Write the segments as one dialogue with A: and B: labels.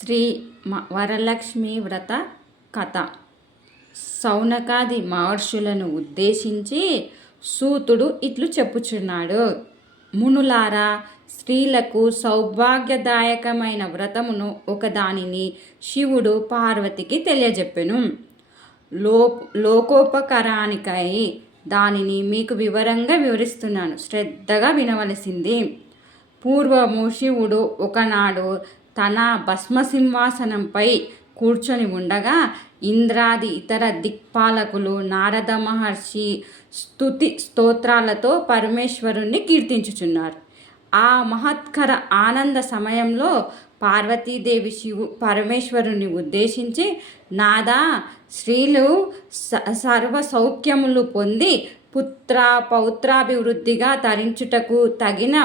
A: శ్రీ మ వరలక్ష్మి వ్రత కథ. సౌనకాది మహర్షులను ఉద్దేశించి సూతుడు ఇట్లు చెప్పుచున్నాడు. మునులారా స్త్రీలకు సౌభాగ్యదాయకమైన వ్రతమును ఒకదానిని శివుడు పార్వతికి తెలియజెప్పెను. లో లోకోపకరానికై దానిని మీకు వివరంగా వివరిస్తున్నాను. శ్రద్ధగా వినవలసింది. పూర్వము శివుడు ఒకనాడు తన భస్మసింహాసనంపై కూర్చొని ఉండగా ఇంద్రాది ఇతర దిక్పాలకులు నారద మహర్షి స్తుతి స్తోత్రాలతో పరమేశ్వరుణ్ణి కీర్తించుచున్నారు. ఆ మహత్కర ఆనంద సమయంలో పార్వతీదేవి శివు పరమేశ్వరుని ఉద్దేశించి నాదా స్త్రీలు స సర్వ సౌఖ్యములు పొంది పుత్ర పౌత్రాభివృద్ధిగా తరించుటకు తగిన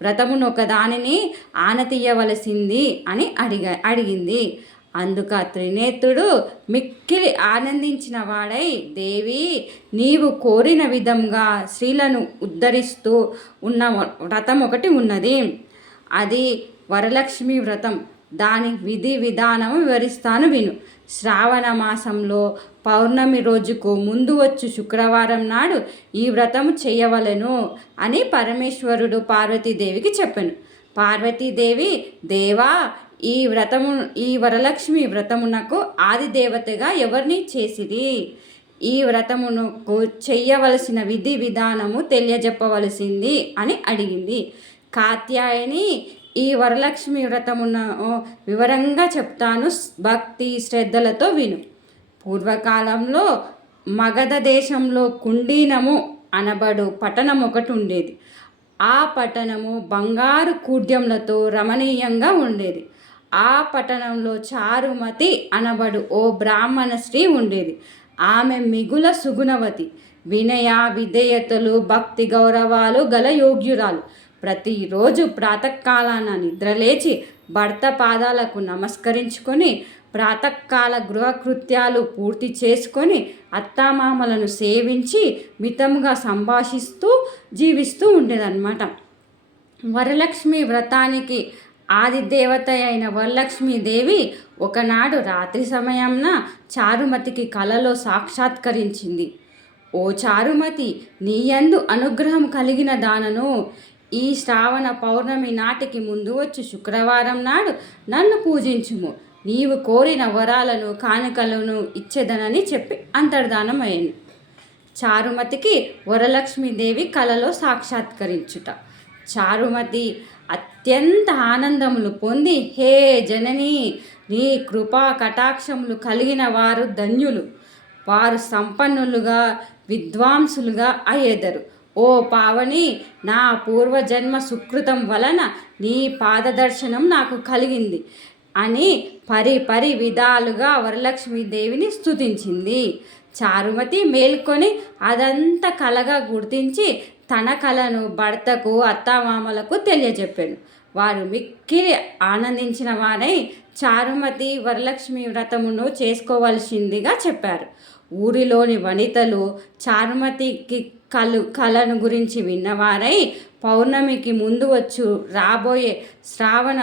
A: వ్రతమును ఒకదానిని ఆనతీయవలసింది అని అడిగా అడిగింది. అందుక త్రినేత్రుడు మిక్కిలి ఆనందించిన వాడై దేవి నీవు కోరిన విధంగా స్త్రీలను ఉద్ధరిస్తూ ఉన్న వ్రతం ఒకటి ఉన్నది. అది వరలక్ష్మి వ్రతం. దాని విధి విధానము వివరిస్తాను విను. శ్రావణ మాసంలో పౌర్ణమి రోజుకు ముందు వచ్చు శుక్రవారం నాడు ఈ వ్రతము చేయవలెను అని పరమేశ్వరుడు పార్వతీదేవికి చెప్పాను. పార్వతీదేవి దేవా ఈ వ్రతము ఈ వరలక్ష్మి వ్రతమునకు ఆది దేవతగా ఎవరిని చేసిది ఈ వ్రతమునకు చెయ్యవలసిన విధి విధానము తెలియజెప్పవలసింది అని అడిగింది. కాత్యాయని ఈ వరలక్ష్మి వ్రతమున వివరంగా చెప్తాను. భక్తి శ్రద్ధలతో విను. పూర్వకాలంలో మగధ దేశంలో కుండీనము అనబడు పట్టణం ఒకటి ఉండేది. ఆ పట్టణము బంగారు కూడ్యములతో రమణీయంగా ఉండేది. ఆ పట్టణంలో చారుమతి అనబడు ఓ బ్రాహ్మణ స్త్రీ ఉండేది. ఆమె మిగుల సుగుణవతి. వినయ విధేయతలు భక్తి గౌరవాలు గల యోగ్యురాలు. ప్రతిరోజు ప్రాతకాలాన నిద్రలేచి భర్త పాదాలకు నమస్కరించుకొని ప్రాతకాల గృహకృత్యాలు పూర్తి చేసుకొని అత్తామామలను సేవించి మితంగా సంభాషిస్తూ జీవిస్తూ ఉండేదన్నమాట. వరలక్ష్మి వ్రతానికి ఆది దేవత అయిన వరలక్ష్మీదేవి ఒకనాడు రాత్రి సమయంన చారుమతికి కలలో సాక్షాత్కరించింది. ఓ చారుమతి నీయందు అనుగ్రహం కలిగిన దానను ఈ శ్రావణ పౌర్ణమి నాటికి ముందు వచ్చి శుక్రవారం నాడు నన్ను పూజించుము. నీవు కోరిన వరాలను కానుకలను ఇచ్చేదనని చెప్పి అంతర్ధానమైంది చారుమతికి వరలక్ష్మీదేవి కలలో సాక్షాత్కరించుట. చారుమతి అత్యంత ఆనందములు పొంది హే జనని నీ కృపా కటాక్షములు కలిగిన వారు ధన్యులు. వారు సంపన్నులుగా విద్వాంసులుగా అయ్యేదరు. ఓ పావని నా పూర్వజన్మ సుకృతం వలన నీ పాదదర్శనం నాకు కలిగింది అని పరి పరి విధాలుగా వరలక్ష్మీదేవిని స్థుతించింది చారుమతి మేల్కొని అదంతా కలగా గుర్తించి తన కళను భర్తకు అత్తామామలకు తెలియజెప్పాను. వారు మిక్కిలి ఆనందించిన వారై చారుమతి వరలక్ష్మి వ్రతమును చేసుకోవలసిందిగా చెప్పారు. ఊరిలోని వనితలు చారుమతికి కలు కళను గురించి విన్నవారై పౌర్ణమికి ముందు వచ్చు రాబోయే శ్రావణ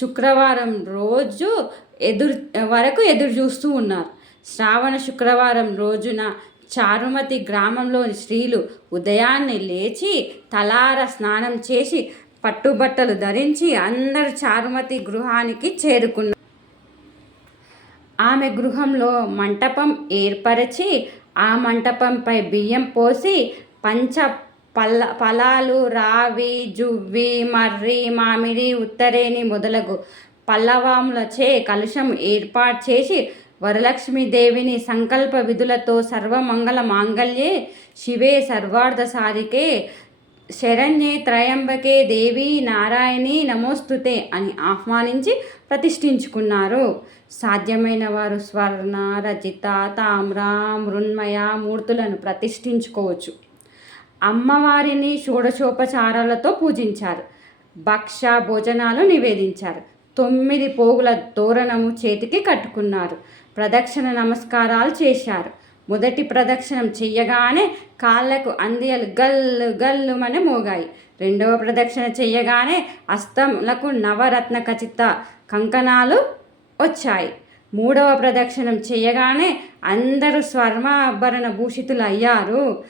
A: శుక్రవారం రోజు ఎదురు వరకు ఎదురు చూస్తూ ఉన్నారు. శ్రావణ శుక్రవారం రోజున చారుమతి గ్రామంలోని స్త్రీలు ఉదయాన్నే లేచి తలార స్నానం చేసి పట్టుబట్టలు ధరించి అందరు చారుమతి గృహానికి చేరుకున్నారు. ఆమె గృహంలో మంటపం ఏర్పరిచి ఆ మంటపంపై బియ్యం పోసి పంచ పల్ల ఫలాలు రావి జువ్వి మర్రి మామిడి ఉత్తరేని మొదలగు పల్లవాములచే కలుషం ఏర్పాటు చేసి వరలక్ష్మీదేవిని సంకల్ప విధులతో సర్వమంగళ మాంగళ్యే శివే సర్వార్థ సారికే శరణ్యే త్రయంబకే దేవి నారాయణి నమోస్తుతే అని ఆహ్వానించి ప్రతిష్ఠించుకున్నారు. సాధ్యమైన వారు స్వర్ణ రచిత తామ్ర మృన్మయ మూర్తులను ప్రతిష్ఠించుకోవచ్చు. అమ్మవారిని షోడశోపచారాలతో పూజించారు. భక్ష భోజనాలు నివేదించారు. తొమ్మిది పోగుల తోరణము చేతికి కట్టుకున్నారు. ప్రదక్షిణ నమస్కారాలు చేశారు. మొదటి ప్రదక్షిణం చెయ్యగానే కాళ్ళకు అందియలు గల్లు గల్లుమని మోగాయి. రెండవ ప్రదక్షిణ చెయ్యగానే అస్తములకు నవరత్న ఖచ్చిత కంకణాలు వచ్చాయి. మూడవ ప్రదక్షిణం చేయగానే అందరూ స్వర్ణాభరణ భూషితులు అయ్యారు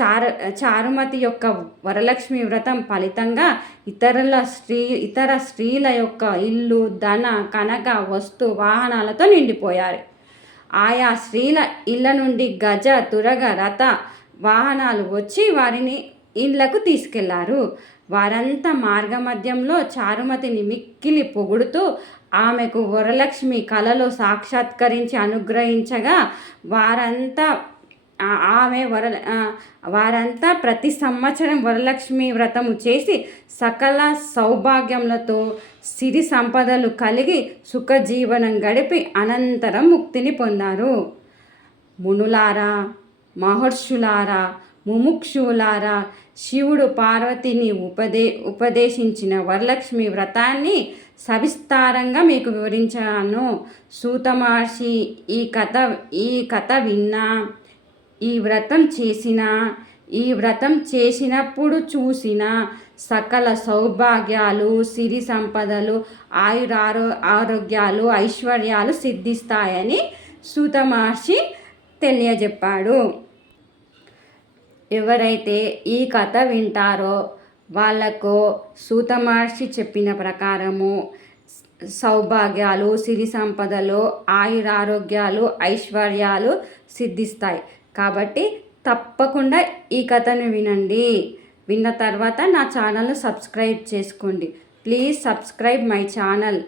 A: చారు చారుమతి యొక్క వరలక్ష్మి వ్రతం ఫలితంగా ఇతరుల స్త్రీ ఇతర స్త్రీల యొక్క ఇల్లు ధన కనక వస్తు వాహనాలతో నిండిపోయారు. ఆయా స్త్రీల ఇళ్ళ నుండి గజ తురగ రథ వాహనాలు వచ్చి వారిని ఇళ్ళకు తీసుకెళ్ళారు. వారంతా మార్గమధ్యంలో చారుమతిని మిక్కిలి పొగుడుతూ ఆమెకు వరలక్ష్మి కలలో సాక్షాత్కరించి అనుగ్రహించగా వారంతా ఆమె వర వారంతా ప్రతి సంవత్సరం వరలక్ష్మి వ్రతము చేసి సకల సౌభాగ్యములతో సిరి సంపదలు కలిగి సుఖజీవనం గడిపి అనంతరం ముక్తిని పొందారు. మునులారా మహర్షులారా ముముక్షులారా శివుడు పార్వతిని ఉపదే ఉపదేశించిన వరలక్ష్మి వ్రతాన్ని సవిస్తారంగా మీకు వివరించాను. సూత మహర్షి ఈ కథ ఈ కథ విన్నా ఈ వ్రతం చేసిన ఈ వ్రతం చేసినప్పుడు చూసిన సకల సౌభాగ్యాలు సిరి సంపదలు ఆయురారో ఆరోగ్యాలు ఐశ్వర్యాలు సిద్ధిస్తాయని సూత మహర్షి తెలియజెప్పాడు. ఎవరైతే ఈ కథ వింటారో వాళ్ళకు సూత మహర్షి చెప్పిన ప్రకారము సౌభాగ్యాలు సిరి సంపదలు ఆయురారోగ్యాలు ఐశ్వర్యాలు సిద్ధిస్తాయి. కాబట్టి తప్పకుండా ఈ కథను వినండి. విన్న తర్వాత నా ఛానల్ను సబ్స్క్రైబ్ చేసుకోండి. Please subscribe my channel.